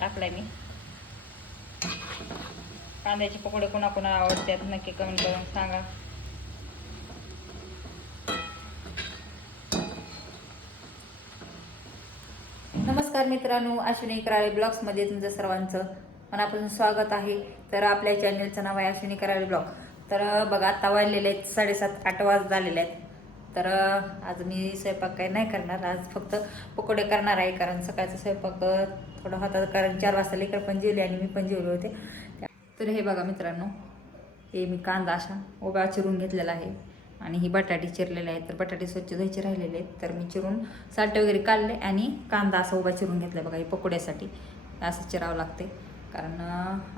टाकलाय मी. कांद्याचे पकोडे कोणाकोणा आवडतात नक्की कमेंट करून सांगा. नमस्कार मित्रांनो अश्विनी कराळे ब्लॉग्समध्ये तुमचं सर्वांचं मनापासून स्वागत आहे. तर आपल्या चॅनलचं नाव आहे अश्विनी कराळे ब्लॉग. तर बघा आता वाजलेले आहेत साडेसात आठ वाज झालेले आहेत. तर आज मी स्वयंपाक काही नाही करणार. आज फक्त पकोडे करणार आहे कारण सकाळचा स्वयंपाक थोडा होता कारण चार वाजता लेकर पण जेवले आणि मी पण जेवले होते. तर हे बघा मित्रांनो हे मी कांदा अशा उभा चिरून घेतलेला आहे आणि ही बटाटे चिरलेले आहेत. तर बटाटे स्वच्छ धुवायचे राहिलेले आहेत. तर मी चिरून साठे वगैरे काढले आणि कांदा असा उभा चिरून घेतला बघा हे पकोड्यासाठी. असं चिरावं लागते. कारण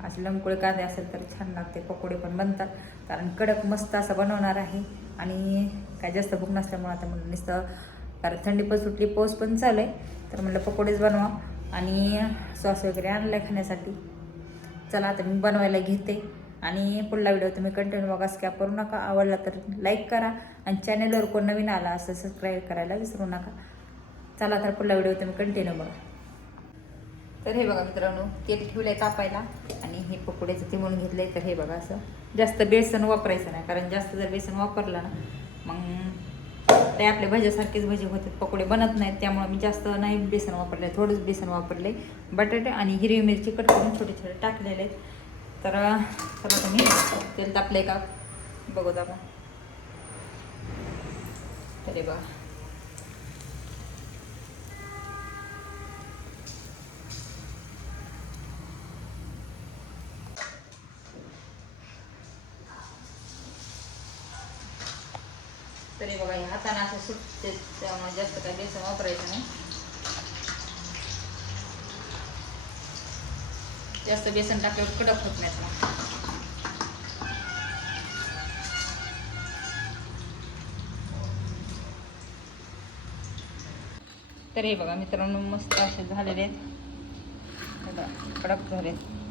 असे लमकुळे कांदे असेल तर छान लागते पकोडे पण बनतात. कारण कडक मस्त असं बनवणार आहे. आणि काय जास्त भूक नसल्यामुळे आता म्हणलं नुसतं कारण थंडी पण सुटली पाऊस पण चालू आहे तर म्हणलं पकोडेच बनवा आणि सॉस वगैरे आणलं आहे खाण्यासाठी. चला आता मी बनवायला घेते. आणि पुढला व्हिडिओ तुम्ही कंटिन्यू बघा स्कॅप करू नका. आवडला तर लाईक करा आणि चॅनेलवर कोण नवीन आला असं सबस्क्राईब करायला विसरू नका. चला तर पुढला व्हिडिओ तुम्ही कंटिन्यू बघा. तर हे बघा मित्रांनो तेल ठेवलंय तापायला आणि हे पकोड्याचं ते म्हणून घेतलंय. तर हे बघा असं जास्त बेसन वापरायचं नाही कारण जास्त जर बेसन वापरलं ना मग ते आपल्या भज्यासारखेच भजे होते पकोडे बनत नाहीत त्यामुळे मी जास्त नाही बेसन वापरले थोडंच बेसन वापरले बटाटे आणि हिरवी मिरची कट करून छोटे छोटे टाकलेले आहेत. तर चला तुम्ही तेल तापले का? बघू आपण तरी बघा. तरी बघा हे हाताने असं सुटते त्यामुळे जास्त काय बेसन वापरायचं नाही. जास्त बेसन टाकल्यावर कडक होत नाही तर हे बघा मित्रांनो मस्त असे झालेले आहेत. बघा, कडक झालेत.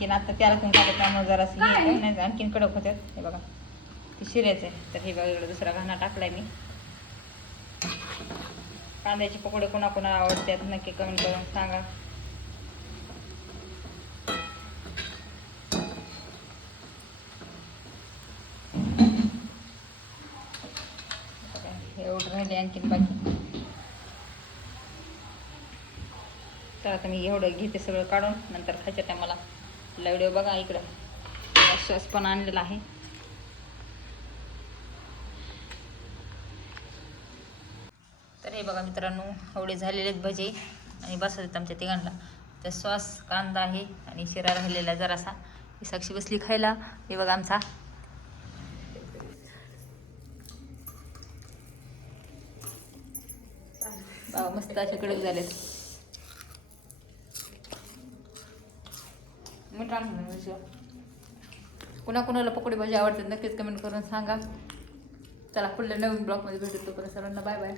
आणखीन आता त्याला पण काढत त्यामुळे होतं, नाही आणखीन कडक होतात हे बघा ते शिऱ्याचं आहे. तर हे बघा इकडे दुसरा घाणा टाकलाय मी. कांद्याचे पकोडे कोणाकोणाला आवडतात नक्की कमेंट करून सांगा. हे एवढं राहिले आणखीन बाकी. तर आता मी एवढं घेते सगळं काढून नंतर खायच्या टायमाला. व्हिडिओ बघा इकडं. सॉस पण आणलेला आहे. तर हे बघा मित्रांनो एवढे झालेले आहेत भजे आणि बसत आहेत आमच्या तिघांना. तर सॉस कांदा आहे आणि शिरा राहिलेला आहे जरासा. ही साक्षी बसली खायला. हे बघा आमचा. मस्त असे कडक झालेत. मित्रांनो कुणा कुणाला पकोडे भाजी आवडतात नक्कीच कमेंट करून सांगा. चला पुढल्या नवीन ब्लॉगमध्ये भेटू तोपर्यंत सर्वांना बाय बाय